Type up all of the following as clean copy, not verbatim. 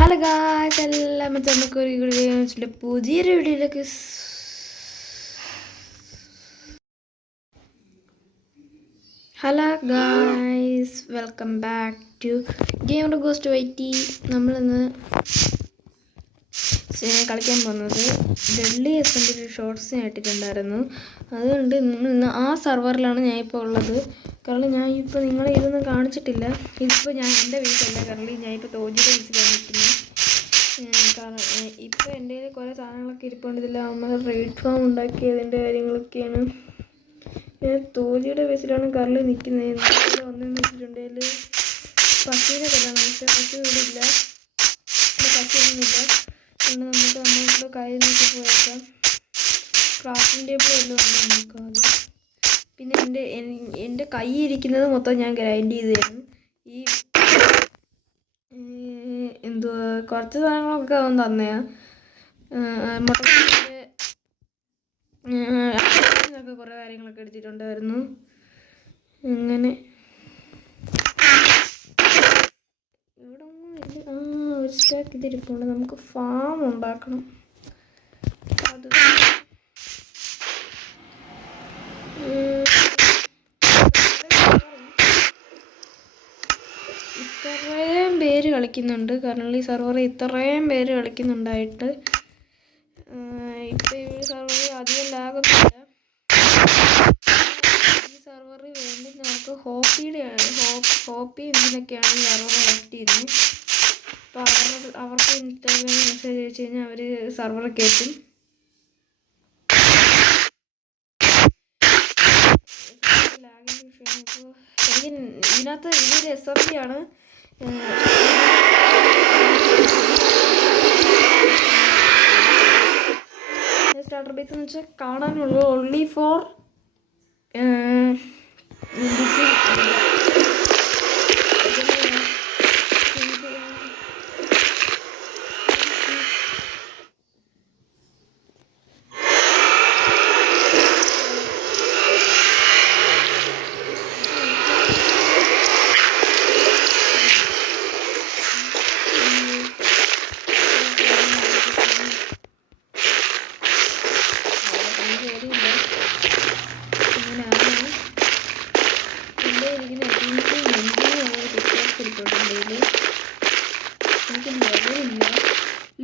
Hello guys, എല്ലാം നമുക്കൊരു പുതിയൊരു വീഡിയോയിലേക്ക് hello guys, welcome back to gamer ghost whitey. നമ്മളിന്ന് കളിക്കാൻ പോകുന്നത് ഡെഡ്ലി എസൻ്റെ ഒരു ഷോർട്സ് ഞാൻ ഇട്ടിട്ടുണ്ടായിരുന്നു. അതുകൊണ്ട് ഇന്ന് ആ സർവറിലാണ് ഞാനിപ്പോൾ ഉള്ളത്. കാരണം ഞാനിപ്പോൾ നിങ്ങളെ ഇതൊന്നും കാണിച്ചിട്ടില്ല. ഇപ്പോൾ ഞാൻ എൻ്റെ വീട്ടിലല്ല, കാരണം ഞാനിപ്പോൾ തോജിയുടെ വീട്ടിലാണ് നിൽക്കുന്നത്. കാരണം ഇപ്പോൾ എൻ്റെ കയ്യിൽ കുറേ സാധനങ്ങളൊക്കെ ഇരിപ്പുണ്ട്. ഇതില്ല നമ്മൾ റെയ്ഡ് ഫാം ഉണ്ടാക്കിയതിൻ്റെ കാര്യങ്ങളൊക്കെയാണ്. ഞാൻ തോജിയുടെ ബേസിലാണ് കറളി നിൽക്കുന്നത്. ഒന്നെന്ന് വെച്ചിട്ടുണ്ടെങ്കിൽ പശുവിനെ കൊല്ലണം, പക്ഷേ പശു ഇവിടെ ഇല്ല, പശുവൊന്നുമില്ല. അതുകൊണ്ട് നമുക്ക് നമ്മളുടെ കയ്യിൽ നോക്കി പോയേക്കാം. ക്രാഫ്റ്റിംഗ് ടേബിൾ എല്ലാം ഉണ്ട് നോക്കാം അത്. പിന്നെ എൻ്റെ കൈ ഇരിക്കുന്നത് മൊത്തം ഞാൻ ഗ്രൈൻഡ് ചെയ്ത് തരും. ഈ എന്തുവാ കുറച്ച് സാധനങ്ങളൊക്കെ അവൻ തന്നെയാ. മുട്ടൊക്കെ കുറേ കാര്യങ്ങളൊക്കെ എടുത്തിട്ടുണ്ടായിരുന്നു. അങ്ങനെ ഇവിടെ ഒന്നും ഇല്ല. ഒരു സ്റ്റാക്ക് ഇതിരിപ്പുണ്ട്. നമുക്ക് ഫാം ഉണ്ടാക്കണം. അത് ഇത്രയും പേര് കളിക്കുന്നുണ്ട്. കാരണം ഈ സർവർ ഇത്രയും പേര് കളിക്കുന്നുണ്ടായിട്ട് ഇപ്പം ഈ സർവർ അധികം ലാഗൊന്നുമില്ല. ഈ സർവറിൽ വേണ്ടി നമുക്ക് ഹോപ്പി ഇതിനൊക്കെയാണ് ഈ സർവർ ഹോസ്റ്റ് ചെയ്യുന്നത്. അപ്പോൾ അവർക്ക് ഇൻസ്റ്റാഗ്രാമിൽ മെസ്സേജ് അയച്ചു കഴിഞ്ഞാൽ അവർ സർവർ കയറ്റും. ലാഗിൻ്റെ വിഷയമാണ്. ഇപ്പോൾ എനിക്ക് ഇതിനകത്ത് ഇതൊരു SMB ആണ്. സ്റ്റാർട്ടർ ബേസ് എന്ന് വെച്ചാൽ കാണാനുള്ളൂ. ഓൺലി ഫോർ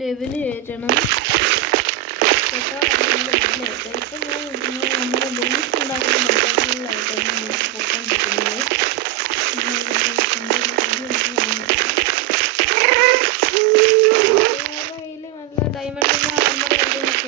ലെവല് കയറ്റണം. ഇപ്പം ഞാൻ നമ്മുടെ ബേസ് ഉണ്ടാക്കുന്ന മൊത്തങ്ങളിലായിട്ടാണ് പൊക്കോണ്ടിരിക്കുന്നത്. കയ്യിൽ നല്ല ഡയമണ്ടിൻ്റെ നമ്മുടെ കയ്യിലൊക്കെ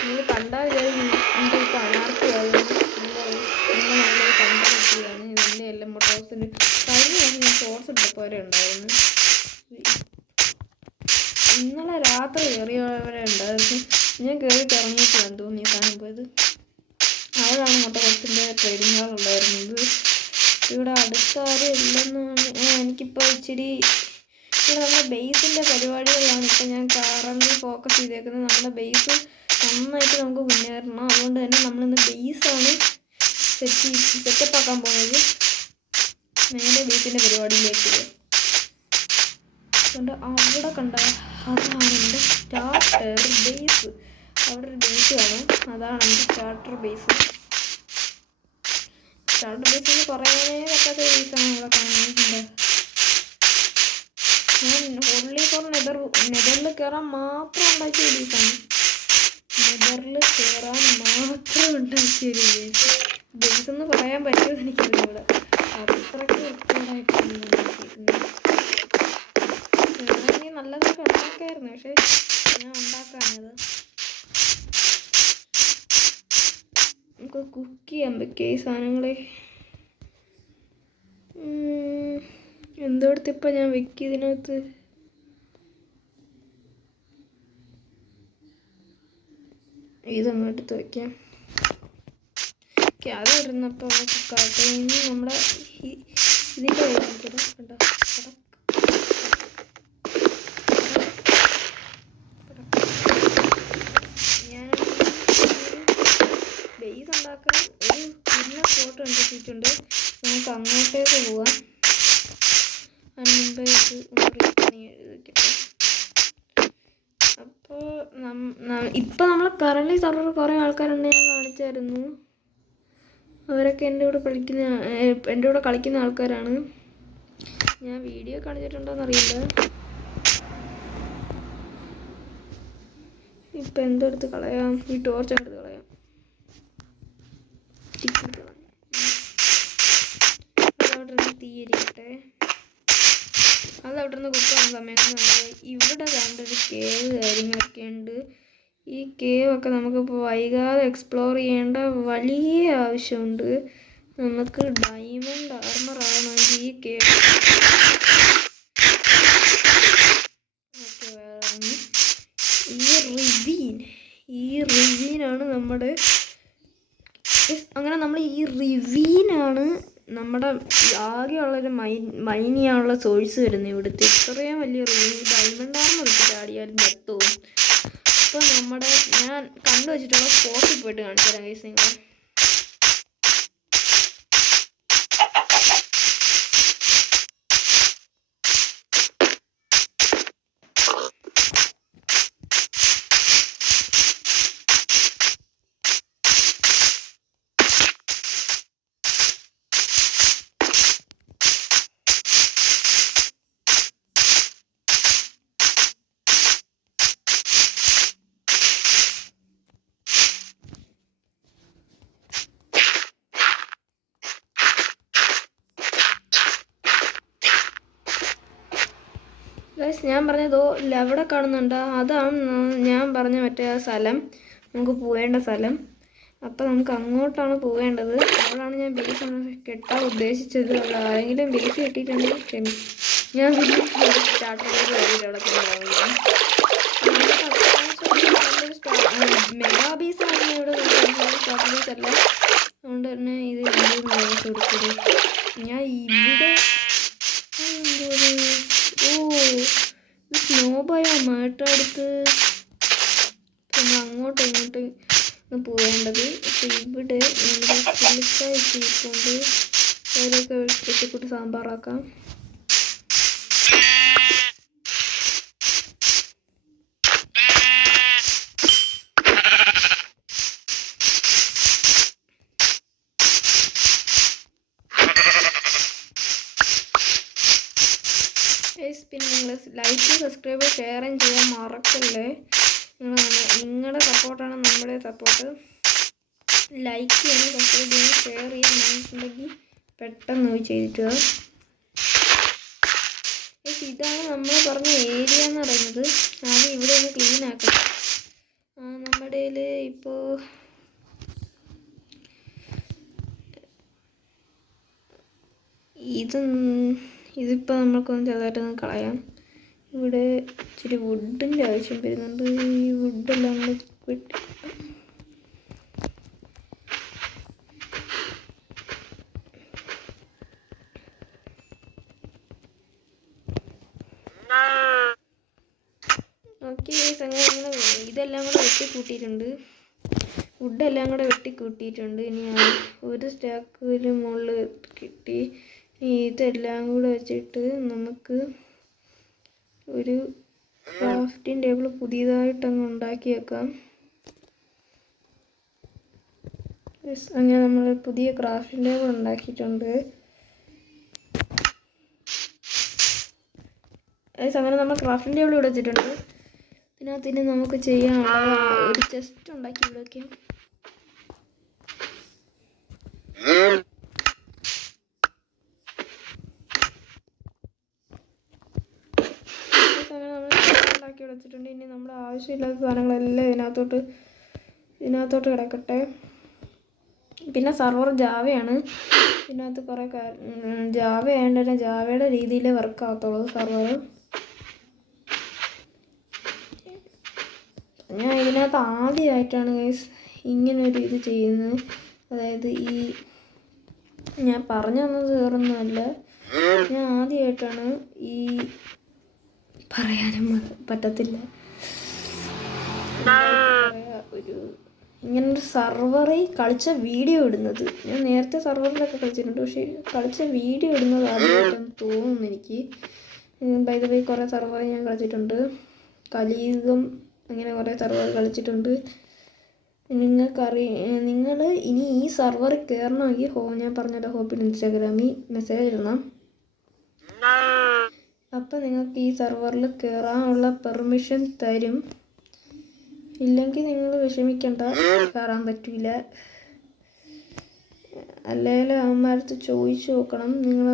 നിങ്ങൾ കണ്ടാൽ എൻ്റെ ഇപ്പോൾ അനാർത്തിയാകും. നിങ്ങൾ കണ്ടാൽ പറ്റിയാണ് ഇതിൻ്റെ എല്ലാം മോട്ടോസിന്. കഴിഞ്ഞ ദിവസം ഞാൻ ഷോർട്സ് ഇട്ടപ്പോൾ വരെ ഉണ്ടായിരുന്നു. ഇന്നലെ രാത്രി കയറിയവരെ ഉണ്ടായിരുന്നു. ഞാൻ കയറിയിട്ട് ഇറങ്ങിയിട്ടാണ് തോന്നി സാധനം പോയത്. അവിടെയാണ് മോട്ടോസിൻ്റെ ട്രേഡിംഗ് ഹാൾ ഉണ്ടായിരുന്നത്. ഇവിടെ അടുത്താരും ഇല്ലെന്നാണ്. എനിക്കിപ്പോൾ ഇച്ചിരി ഇവിടെ നമ്മുടെ ബേസിൻ്റെ പരിപാടികളാണ് ഇപ്പോൾ ഞാൻ കറൻറ്റ് ഫോക്കസ് ചെയ്തേക്കുന്നത്. നമ്മുടെ ബേസ് നന്നായിട്ട് നമുക്ക് മുന്നേറണം. അതുകൊണ്ട് തന്നെ നമ്മളിന്ന് ബേസാണ് സെറ്റപ്പ് ആക്കാൻ പോകുന്നത്. നേരെ ബേസിൻ്റെ പരിപാടിയിലേക്ക്. അതുകൊണ്ട് അവിടെ കണ്ട അതാണ് എൻ്റെ സ്റ്റാർട്ടർ ബേസ്. അവിടെ ഒരു ബേസ് കാണും, അതാണ് എൻ്റെ സ്റ്റാർട്ടർ ബേസ്. സ്റ്റാർട്ടർ ബേസിൽ പറയാനേ പറ്റാത്ത ബേസാണ് ഇവിടെ കാണുന്നത്. ഞാൻ ഹോളി ഫോർ നെതറിൽ കയറാൻ മാത്രം ഉണ്ടാക്കിയ ബേസാണ്. നെതറിൽ കയറാൻ മാത്രം ഉണ്ടാക്കിയൊരു ബേസ് എന്ന് പറയാൻ പറ്റുമെന്ന് എനിക്കറിഞ്ഞൂടെ. അത്രയ്ക്ക് വൃത്തികേടായിട്ടാണ് ഉണ്ടാക്കിയിരിക്കുന്നത്. വേണമെങ്കിൽ നല്ലതൊക്കെ ഉണ്ടാക്കായിരുന്നു, പക്ഷെ ഞാൻ ഉണ്ടാക്കാഞ്ഞത്. നമുക്ക് കുക്ക് ചെയ്യാൻ പറ്റിയ ഈ സാധനങ്ങളെ എന്തോടത്ത് ഇപ്പം ഞാൻ വെക്കും ഇതിനകത്ത്. ഇതൊന്നും എടുത്ത് വയ്ക്കാം. ഓക്കെ, അത് ഇടുന്നപ്പോൾ കുക്കാട്ടെ. ഇനി നമ്മുടെ ഇതിൻ്റെ കണ്ടോ ഞാൻ ബേസ് ഉണ്ടാക്കാൻ ഒരു പിന്നെ ഫോട്ടോ കണ്ടെത്തിയിട്ടുണ്ട്. നമുക്ക് അങ്ങോട്ടേക്ക് പോവാം. അതിന് മുമ്പേ ഇത് എഴുതിക്കട്ടെ. അപ്പോൾ ഇപ്പം നമ്മൾ കറൻലി സർവർ കുറേ ആൾക്കാരുണ്ട്, ഞാൻ കാണിച്ചായിരുന്നു. അവരൊക്കെ എൻ്റെ കൂടെ കളിക്കുന്ന ആൾക്കാരാണ്. ഞാൻ വീഡിയോ കാണിച്ചിട്ടുണ്ടോയെന്നറിയില്ല. ഇപ്പം എന്തെടുത്ത് കളയാം? ഈ ടോർച്ച് എടുത്ത് കളയാം. അതവിടെ നിന്ന് തീയിരിക്കട്ടെ. അതവിടെ നിന്ന് കുക്കാവുന്ന സമയത്ത് നമ്മൾ ഇവിടെ കണ്ടൊരു കേവ് കാര്യങ്ങളൊക്കെ ഉണ്ട്. ഈ കേവൊക്കെ നമുക്കിപ്പോൾ വൈകാതെ എക്സ്പ്ലോർ ചെയ്യേണ്ട വലിയ ആവശ്യമുണ്ട്. നമുക്ക് ഡയമണ്ട് ആർമർ ആവണമെങ്കിൽ ഈ കേവ് ഈ റിവീനാണ് നമ്മുടെ അങ്ങനെ നമ്മൾ ഈ റിവീനാണ് നമ്മുടെ ആകെയുള്ളൊരു മൈൻ ചെയ്യാനുള്ള സോഴ്സ് വരുന്നത്. ഇവിടുത്തെ ഇത്രയും വലിയ റിവീൻ ഡയമണ്ട് ആർമർ ഇട്ടിട്ട് ആടിയാലും ചത്തുപോകും. അപ്പോൾ നമ്മുടെ ഞാൻ കണ്ടുവച്ചിട്ടുള്ള സ്പോട്ടിൽ പോയിട്ട് കാണിച്ചു തരാം ഗൈസ് നിങ്ങൾ. ഗൈസ് ഞാൻ പറഞ്ഞതോ അവിടെ കാണുന്നുണ്ട്, അതാണ് ഞാൻ പറഞ്ഞ മറ്റേ ആ സ്ഥലം, നമുക്ക് പോവേണ്ട സ്ഥലം. അപ്പോൾ നമുക്ക് അങ്ങോട്ടാണ് പോവേണ്ടത്. അവിടാണ് ഞാൻ ബേസ് കെട്ടാൻ ഉദ്ദേശിച്ചത്. അവിടെ ആരെങ്കിലും ബേസ് കെട്ടിയിട്ടുണ്ടെങ്കിൽ ഞാൻ പിന്നെ സ്റ്റാർട്ടർ ബേസ് വഴിയിൽ അവിടെ പോകുന്നത്. മെഗാ ബേസ് ആണ് ഇവിടെ സ്റ്റാർട്ടർ ബേസ് അല്ല. അതുകൊണ്ട് തന്നെ ഇത് ബേസ് കൊടുക്കുന്നത്. ഞാൻ ഇവിടെ സ്നോബായാമായിട്ടടുത്ത് നമ്മൾ അങ്ങോട്ടും ഇങ്ങോട്ടും പോവേണ്ടത്. അപ്പോൾ ഇവിടെ നമ്മുടെ പുള്ളിക്കായ ചീക്കൊണ്ട് അതിലൊക്കെ വെട്ടിക്കൂട്ടി സാമ്പാറാക്കാം. പിന്നെ നിങ്ങൾ ലൈക്ക്, സബ്സ്ക്രൈബ്, ഷെയറും ചെയ്യാൻ മറക്കല്ലേ. നിങ്ങളുടെ സപ്പോർട്ടാണ് നമ്മുടെ സപ്പോർട്ട്. ലൈക്ക് ചെയ്യണം, സബ്സ്ക്രൈബ് ചെയ്യണം, ഷെയർ ചെയ്യാൻ പറഞ്ഞിട്ടുണ്ടെങ്കിൽ പെട്ടെന്ന് പോയി ചെയ്തിട്ടുക. ഇതാണ് നമ്മൾ പറഞ്ഞ ഏരിയ എന്ന് പറയുന്നത്. ആദ്യം ഇവിടെ ഒന്ന് ക്ലീൻ ആക്കണം. നമ്മുടെ ഇപ്പോൾ ഇതിപ്പോൾ നമ്മൾക്കൊന്ന് ചെറുതായിട്ടൊന്ന് കളയാം. ഇവിടെ ഇച്ചിരി വുഡിൻ്റെ ആവശ്യം വരുന്നുണ്ട്. ഈ വുഡെല്ലാം നമ്മൾ വെട്ടി ഓക്കെ. അങ്ങനെ ഇതെല്ലാം കൂടെ വെട്ടിക്കൂട്ടിയിട്ടുണ്ട്. വുഡെല്ലാം കൂടെ വെട്ടിക്കൂട്ടിയിട്ടുണ്ട്. ഇനി ഒരു സ്റ്റാക്കിന് മുകളിൽ കിട്ടി. ഇതെല്ലാം കൂടെ വെച്ചിട്ട് നമുക്ക് ഒരു ക്രാഫ്റ്റിംഗ് ടേബിൾ പുതിയതായിട്ടങ്ങ് ഉണ്ടാക്കി വെക്കാം. അങ്ങനെ നമ്മൾ പുതിയ ക്രാഫ്റ്റിംഗ് ടേബിൾ ഉണ്ടാക്കിയിട്ടുണ്ട്. അങ്ങനെ നമ്മൾ ക്രാഫ്റ്റിംഗ് ടേബിൾ ഇവിടെ വെച്ചിട്ടുണ്ട്. ഇതിനകത്തിന് നമുക്ക് ചെയ്യാനുള്ള ഒരു ചെസ്റ്റ് ഉണ്ടാക്കി ഇവിടെ വയ്ക്കാം. അങ്ങനെ നമ്മൾ ഉണ്ടാക്കി വെച്ചിട്ടുണ്ട്. ഇനി നമ്മുടെ ആവശ്യമില്ലാത്ത സാധനങ്ങളെല്ലാം ഇതിനകത്തോട്ട് കിടക്കട്ടെ. പിന്നെ സർവർ ജാവയാണ്. ഇതിനകത്ത് കുറേ ജാവ ആയതുകൊണ്ട് തന്നെ ജാവയുടെ രീതിയിലേ വർക്ക് ആകത്തുള്ളൂ സർവർ. ഞാൻ ഇതിനകത്ത് ആദ്യമായിട്ടാണ് ഗൈസ് ഇങ്ങനൊരു ഇത് ചെയ്യുന്നത്. അതായത് ഞാൻ പറഞ്ഞു തന്നത് വേറൊന്നുമല്ല, ഞാൻ ആദ്യമായിട്ടാണ് പറയാനും പറ്റത്തില്ല ഇങ്ങനൊരു സർവറിൽ കളിച്ച വീഡിയോ ഇടുന്നത്. ഞാൻ നേരത്തെ സർവറിലൊക്കെ കളിച്ചിട്ടുണ്ട്, പക്ഷേ കളിച്ച വീഡിയോ ഇടുന്നത് ആദ്യമായിട്ടാണ് തോന്നുന്നു എനിക്ക്. ബൈ ദ വേ കുറേ സർവർ ഞാൻ കളിച്ചിട്ടുണ്ട്. കലിയുഗം അങ്ങനെ കുറേ സർവർ കളിച്ചിട്ടുണ്ട്. നിങ്ങൾ ഇനി ഈ സർവറിൽ കയറണമെങ്കിൽ ഞാൻ പറഞ്ഞല്ലോ ഹോപ്പിൽ ഇൻസ്റ്റാഗ്രാമിൽ മെസ്സേജ് ഇടണം. അപ്പം നിങ്ങൾക്ക് ഈ സർവറിൽ കയറാനുള്ള പെർമിഷൻ തരും. ഇല്ലെങ്കിൽ നിങ്ങൾ വിഷമിക്കണ്ട, കയറാൻ പറ്റില്ല. അല്ലെങ്കിൽ അവന്മാരടുത്ത് ചോദിച്ചു നോക്കണം. നിങ്ങൾ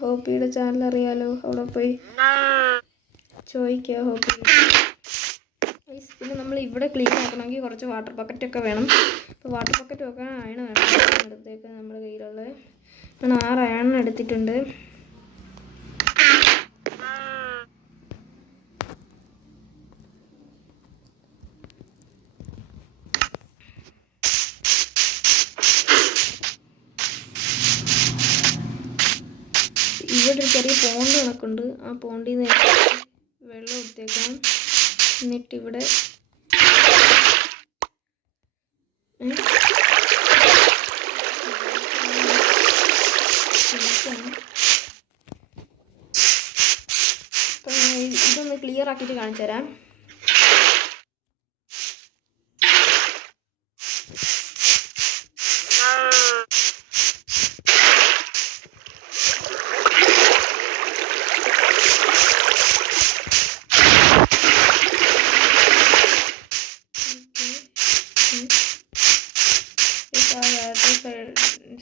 ഹോപ്പിയുടെ ചാനൽ അറിയാലോ, അവിടെ പോയി ചോദിക്കുക ഹോപ്പി. പിന്നെ നമ്മൾ ഇവിടെ ക്ലീൻ ആക്കണമെങ്കിൽ കുറച്ച് വാട്ടർ ബക്കറ്റൊക്കെ വേണം. അപ്പോൾ വാട്ടർ ബക്കറ്റ് വെക്കാൻ അയൺ വേണം. അടുത്തേക്ക് നമ്മുടെ കയ്യിലുള്ള 6 അയൺ എടുത്തിട്ടുണ്ട്. ഇവിടെ ഒരു ചെറിയ പോണ്ട് കണക്കുണ്ട്. ആ പോണ്ടിൽ നിന്ന് വെള്ളം എടുത്തേക്കാം. എന്നിട്ടിവിടെ ഇതൊന്ന് ക്ലിയർ ആക്കിയിട്ട് കാണിച്ചു തരാം.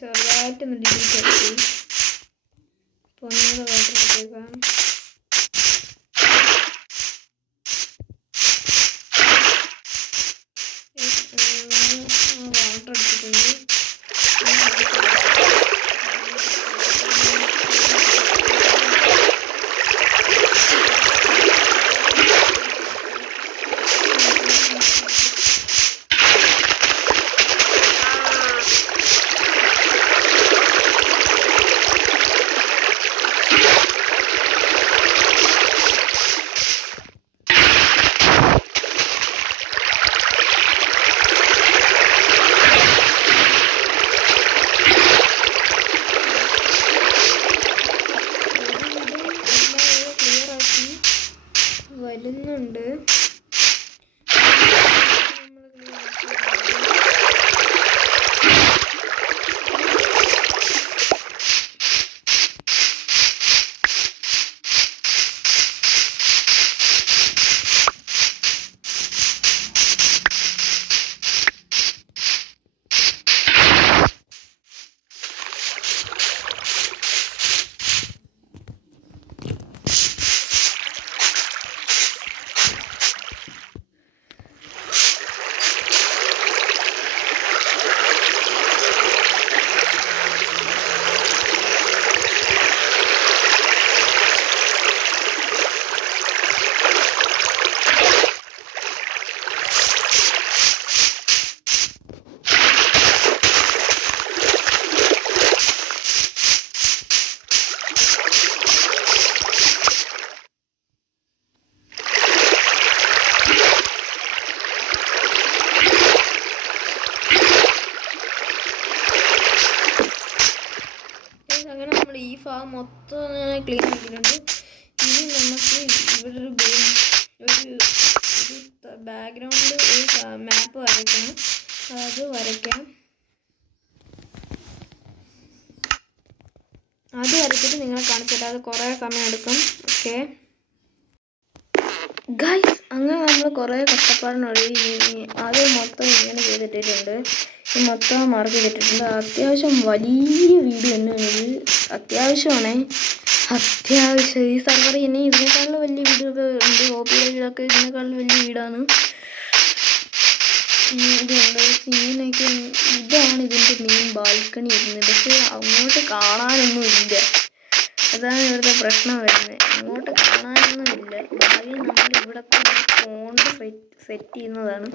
ചെറുതായിട്ടൊന്ന് ഡിലീറ്റ് ആക്കി പൊന്നൂടെ വാട്ടർ എടുത്തേക്കാം. വാട്ടർ എടുത്തിട്ടുണ്ട്. വരുന്നുണ്ട്. അങ്ങനെ നമ്മൾ ഈ ഭാഗം മൊത്തം ക്ലീൻ ആക്കിയിട്ടുണ്ട്. ഇനി നമുക്ക് ഇവിടെ ഒരു ബാക്ക്ഗ്രൗണ്ടിൽ ഒരു മാപ്പ് വരയ്ക്കണം. അത് വരയ്ക്കാം. അത് വരച്ചിട്ട് നിങ്ങളെ കാണിച്ചിട്ട് അത് കുറേ സമയം എടുക്കും. ഓക്കെ ഗൈസ്, അങ്ങനെ നമ്മൾ കുറേ കഷ്ടപ്പാടിനൊഴുകി അത് മൊത്തം ഇങ്ങനെ ചെയ്തിട്ടിട്ടുണ്ട്. ഈ മൊത്തം മാർക്ക് ചെയ്തിട്ടിട്ടുണ്ട്. അത്യാവശ്യം വലിയ വീഡിയോ തന്നെയാണ് ഇത്. അത്യാവശ്യമാണേ, അത്യാവശ്യം ഈ സർവർ ഇനി ഇതിനേക്കാളും വലിയ വീടൊക്കെ ഉണ്ട്. ഓപ്പിയുടെ വീടൊക്കെ ഇതിനേക്കാളും വലിയ വീടാണ്. ഇതുണ്ട് സീനൊക്കെ. ഇതാണ് ഇതിൻ്റെ മെയിൻ ബാൽക്കണി വരുന്നത്. പക്ഷേ അങ്ങോട്ട് കാണാനൊന്നും ഇല്ല. അതാണ് ഇവിടുത്തെ പ്രശ്നം വരുന്നത്. അങ്ങോട്ട് കാണാനൊന്നുമില്ല. ഭാഗ്യം നമ്മൾ ഇവിടെ പോണ്ട് സെറ്റ് ചെയ്യുന്നതാണ്.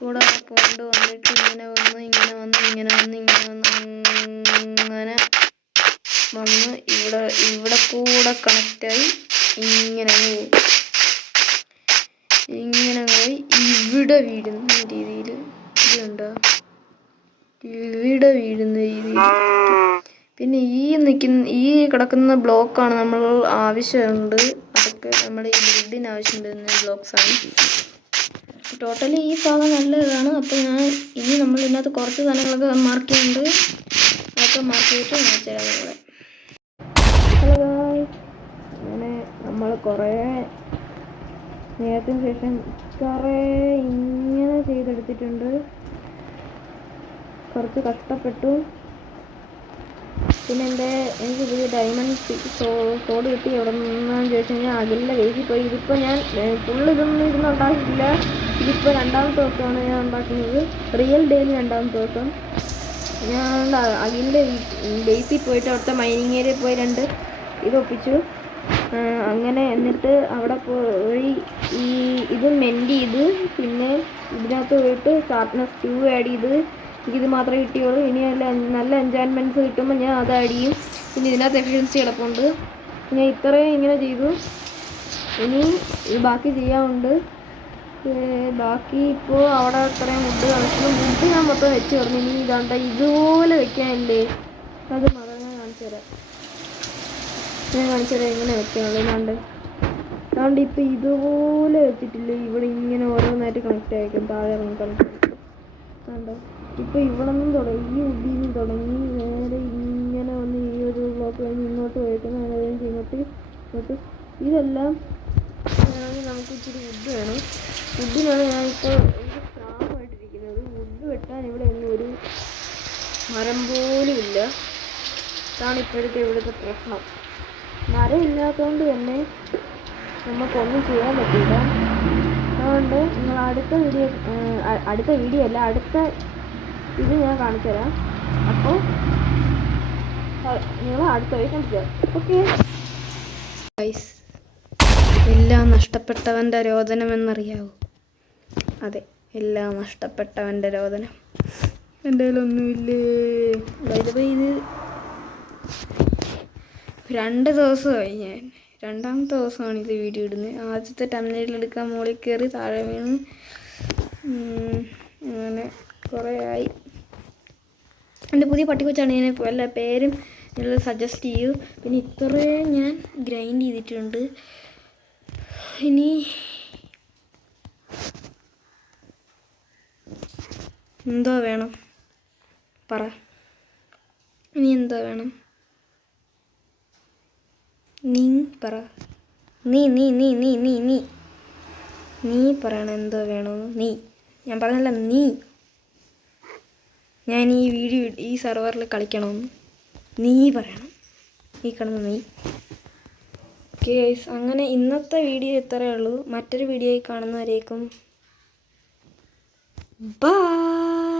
കൂടെ ആ പോണ്ട് വന്നിട്ട് ഇങ്ങനെ വന്ന് ഇവിടെ കൂടെ കണക്റ്റായി ഇങ്ങനെ പോയി ഇവിടെ വീഴുന്ന രീതിയിൽ. ഇതുണ്ടോ, ഇവിടെ വീഴുന്ന രീതിയിൽ. പിന്നെ ഈ കിടക്കുന്ന ബ്ലോക്കാണ് നമ്മൾ ആവശ്യമുണ്ട്. അതൊക്കെ നമ്മുടെ ഈ ഗ്രിഡിന് ആവശ്യം വരുന്ന ബ്ലോക്സാണ്. ടോട്ടലി ഈ ഭാഗം നല്ല ഇതാണ്. അപ്പോൾ ഇനി നമ്മൾ ഇതിനകത്ത് കുറച്ച് സാധനങ്ങളൊക്കെ മാർക്ക് ചെയ്യുന്നുണ്ട്. അതൊക്കെ മാർക്ക് ചെയ്തിട്ട് കാണിച്ചുതരാം നിങ്ങളെ. ഹലോ ഗായ്സ്, അങ്ങനെ നമ്മൾ കുറേ നേരത്തിന് ശേഷം ഇങ്ങനെ ചെയ്തെടുത്തിട്ടുണ്ട്. കുറച്ച് കഷ്ടപ്പെട്ടു. പിന്നെ എനിക്കിത് ഡയമണ്ട് സോഡ് കിട്ടി എവിടെ നിന്നാന്ന് ചോദിച്ചു കഴിഞ്ഞാൽ അഖിലിൻ്റെ വേദിയിൽ പോയി. ഇതിപ്പോൾ ഞാൻ ഇതൊന്നും ഉണ്ടാക്കിയില്ല. ഇതിപ്പോൾ രണ്ടാമത്തെ ദിവസമാണ് ഞാൻ ഉണ്ടാക്കുന്നത്. റിയൽ ഡേയിൽ രണ്ടാമത്തെ ദിവസം. ഞാൻ അഖിലിൻ്റെ ബേസിൽ പോയിട്ട് അവിടുത്തെ മൈനിങ് ഏരിയയിൽ പോയി 2 ഇത് ഒപ്പിച്ചു. അങ്ങനെ എന്നിട്ട് അവിടെ പോയി ഇത് മെൻഡ് ചെയ്ത്, പിന്നെ ഇതിനകത്ത് പോയിട്ട് ഷാർപ്നെസ് 2 ആഡ് ചെയ്ത്. എനിക്കിത് മാത്രമേ കിട്ടിയുള്ളൂ. ഇനി നല്ല എൻജോയ്മെൻറ്റ്സ് കിട്ടുമ്പോൾ ഞാൻ അത് ആഡ് ചെയ്യും. പിന്നെ ഇതിനകത്ത് എഫിഷ്യൻസി കിടപ്പുണ്ട്. ഞാൻ ഇത്രയും ഇങ്ങനെ ചെയ്തു. ഇനി ബാക്കി ചെയ്യാനുണ്ട്. ബാക്കി ഇപ്പോൾ അവിടെ ഇത്രയും വുഡ് കളിക്കണം. വുഡ് ഞാൻ മൊത്തം വെച്ച് പറഞ്ഞു. ഇനി ഇതാണ്ട ഇതുപോലെ വെക്കാനില്ലേ, അത് മാത്രം ഞാൻ കാണിച്ചു തരാം. എങ്ങനെ വെക്കാനുള്ളത്. അതുകൊണ്ട് ഇപ്പോൾ ഇതുപോലെ വെച്ചിട്ടില്ലേ, ഇവിടെ ഇങ്ങനെ ഓരോന്നായിട്ട് കണക്റ്റ് ആയിരിക്കും. താഴെ ഇറങ്ങി കണക്ട് കണ്ടോ. ഇപ്പോൾ ഇവിടെ നിന്നും തുടങ്ങി, ഈ ഉള്ളിൽ നിന്ന് തുടങ്ങി നേരെ ഇങ്ങനെ വന്ന് ഈ ഒരു ബ്ലോക്ക് കഴിഞ്ഞ് ഇങ്ങോട്ട് പോയിരിക്കുന്നത്. ഇങ്ങോട്ട് ഇതെല്ലാം വേണമെങ്കിൽ നമുക്ക് ഇച്ചിരി വുഡ് വേണം. വുഡിനാണ് ഞാനിപ്പോൾ എനിക്ക് ക്ഷാമമായിട്ടിരിക്കുന്നത്. വുഡ് വെട്ടാൻ ഇവിടെ ഒന്നും ഒരു മരം പോലും ഇല്ല. ഇതാണ് ഇപ്പോഴത്തെ ഇവിടുത്തെ പ്രശ്നം. മരം ഇല്ലാത്തതുകൊണ്ട് തന്നെ നമുക്കൊന്നും ചെയ്യാൻ പറ്റില്ല. അതുകൊണ്ട് നിങ്ങൾ അടുത്ത വീഡിയോ അല്ല, അടുത്ത ഇത് ഞാൻ കാണിച്ചു തരാം. അപ്പോൾ നിങ്ങൾ അടുത്ത വഴി കാണിച്ചു തരാം. ഓക്കെ ഗൈസ്, എല്ലാം നഷ്ടപ്പെട്ടവൻ്റെ രോദനമെന്നറിയാവൂ. അതെ, എല്ലാം നഷ്ടപ്പെട്ടവൻ്റെ രോദനം. എൻ്റെ കയ്യിലൊന്നുമില്ലേ. ഇത് 2 ദിവസമായി. ഞാൻ രണ്ടാമത്തെ ദിവസമാണ് ഇത് വീഡിയോ ഇടുന്നത്. ആദ്യത്തെ തംബ്നെയിൽ എടുക്കാൻ മുകളിൽ കയറി താഴെ വീണ് അങ്ങനെ കുറേ ആയി. എൻ്റെ പുതിയ പട്ടിക്കൊച്ചാണ്. ഞാൻ വല്ല പേരും നിങ്ങൾ സജസ്റ്റ് ചെയ്യൂ. പിന്നെ ഇത്രയും ഞാൻ ഗ്രൈൻഡ് ചെയ്തിട്ടുണ്ട്. ഇനി എന്തോ വേണം പറ. ഇനി എന്തോ വേണം നീ പറ. നീ പറയണം എന്തോ വേണമെന്ന്. ഞാൻ പറഞ്ഞല്ല നീ. ഞാൻ ഈ വീഡിയോ ഈ സെർവറിൽ കളിക്കണമെന്ന് നീ പറയണം. ഈ കിടന്ന് നീ. ഓക്കെ ഗൈസ്, അങ്ങനെ ഇന്നത്തെ വീഡിയോ ഇത്രയേ ഉള്ളൂ. മറ്റൊരു വീഡിയോയിൽ കാണുന്നവരേക്കും ബൈ.